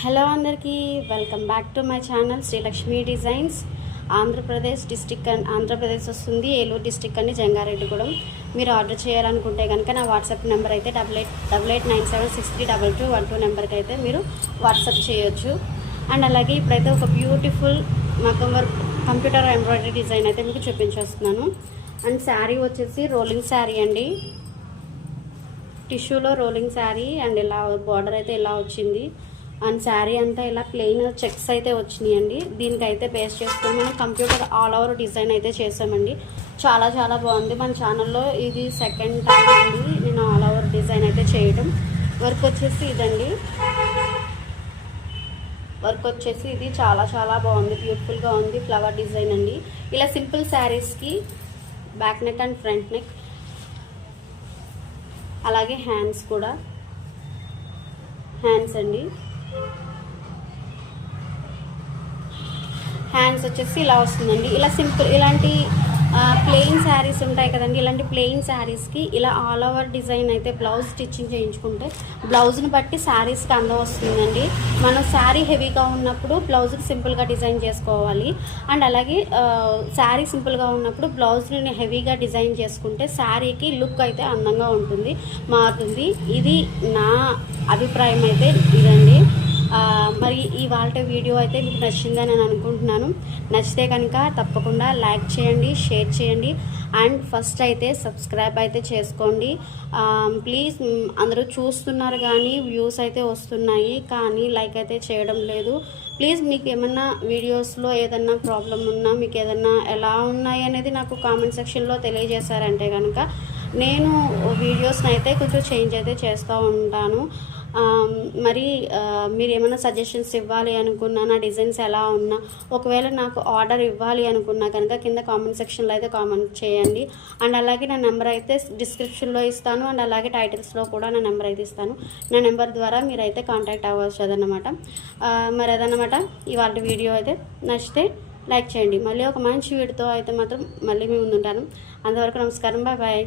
Hello అందరికీ welcome back to my channel Srilakshmi designs. Andhra Pradesh district Andhra Pradesh వస్తుంది, Eluru district అండి, జంగారెడ్డిగూడెం. మీరు ఆర్డర్ చేయాలనుకుంటే కనుక నా వాట్సాప్ నెంబర్ అయితే 8897632212 నెంబర్కి అయితే మీరు వాట్సాప్ చేయొచ్చు. అండ్ అలాగే ఇప్పుడైతే ఒక బ్యూటిఫుల్ మగ్గం వర్క్ కంప్యూటర్ ఎంబ్రాయిడరీ డిజైన్ అయితే మీకు చూపించేస్తున్నాను. అండ్ శారీ వచ్చేసి రోలింగ్ శారీ అండి, టిష్యూలో రోలింగ్ శారీ. అండ్ ఇలా బార్డర్ అయితే ఇలా వచ్చింది. అండ్ శారీ అంతా ఇలా ప్లెయిన్ చెక్స్ అయితే వచ్చినాయండి. దీనికైతే బేస్ చేసుకుని మనం కంప్యూటర్ ఆల్ ఓవర్ డిజైన్ అయితే చేసామండి. చాలా చాలా బాగుంది. మన ఛానల్లో ఇది సెకండ్ టైం అండి నేను ఆల్ ఓవర్ డిజైన్ అయితే చేయడం. వర్క్ వచ్చేసి ఇదండి, వర్క్ వచ్చేసి ఇది చాలా చాలా బాగుంది, బ్యూటిఫుల్గా ఉంది. ఫ్లవర్ డిజైన్ అండి. ఇలా సింపుల్ శారీస్కి back neck and front neck, అలాగే హ్యాండ్స్ కూడా, హ్యాండ్స్ అండి. హ్యాండ్స్ వచ్చేసి ఇలా వస్తుందండి. ఇలా సింపుల్ ఇలాంటి ప్లెయిన్ శారీస్ ఉంటాయి కదండి, ఇలాంటి ప్లెయిన్ శారీస్కి ఇలా ఆల్ ఓవర్ డిజైన్ అయితే బ్లౌజ్ స్టిచ్చింగ్ చేయించుకుంటే బ్లౌజ్ని బట్టి శారీస్కి అందం వస్తుందండి. మనం శారీ హెవీగా ఉన్నప్పుడు బ్లౌజ్కి సింపుల్గా డిజైన్ చేసుకోవాలి. అండ్ అలాగే శారీ సింపుల్గా ఉన్నప్పుడు బ్లౌజ్ని హెవీగా డిజైన్ చేసుకుంటే శారీకి లుక్ అయితే అందంగా ఉంటుంది, మారుతుంది. ఇది నా అభిప్రాయం అయితే ఇదండి. మరి ఇవాళ వీడియో అయితే మీకు నచ్చిందని నేను అనుకుంటున్నాను. నచ్చితే కనుక తప్పకుండా లైక్ చేయండి, షేర్ చేయండి. అండ్ ఫస్ట్ అయితే సబ్స్క్రైబ్ అయితే చేసుకోండి ప్లీజ్. అందరూ చూస్తున్నారు కానీ వ్యూస్ అయితే వస్తున్నాయి, కానీ లైక్ అయితే చేయడం లేదు. ప్లీజ్ మీకు ఏమన్నా వీడియోస్లో ఏదన్నా ప్రాబ్లం ఉన్నా, మీకు ఏదన్నా ఎలా ఉన్నాయి అనేది నాకు కామెంట్ సెక్షన్లో తెలియజేశారంటే కనుక నేను వీడియోస్ని అయితే కొంచెం చేంజ్ అయితే చేస్తూ ఉంటాను. మరి మీరు ఏమైనా సజెషన్స్ ఇవ్వాలి అనుకున్నా, నా డిజైన్స్ ఎలా ఉన్నా, ఒకవేళ నాకు ఆర్డర్ ఇవ్వాలి అనుకున్నా కనుక కింద కామెంట్ సెక్షన్లో అయితే కామెంట్ చేయండి. అండ్ అలాగే నా నెంబర్ అయితే డిస్క్రిప్షన్లో ఇస్తాను. అండ్ అలాగే టైటిల్స్లో కూడా నా నెంబర్ అయితే ఇస్తాను. నా నెంబర్ ద్వారా మీరైతే కాంటాక్ట్ అవ్వచ్చు అదన్నమాట. మరి అదన్నమాట ఇవాళ వీడియో అయితే. నచ్చితే లైక్ చేయండి. మళ్ళీ ఒక మంచి వీడియోతో అయితే మాత్రం మళ్ళీ మీ ముందుంటాను. అంతవరకు నమస్కారం, బాయ్ బాయ్.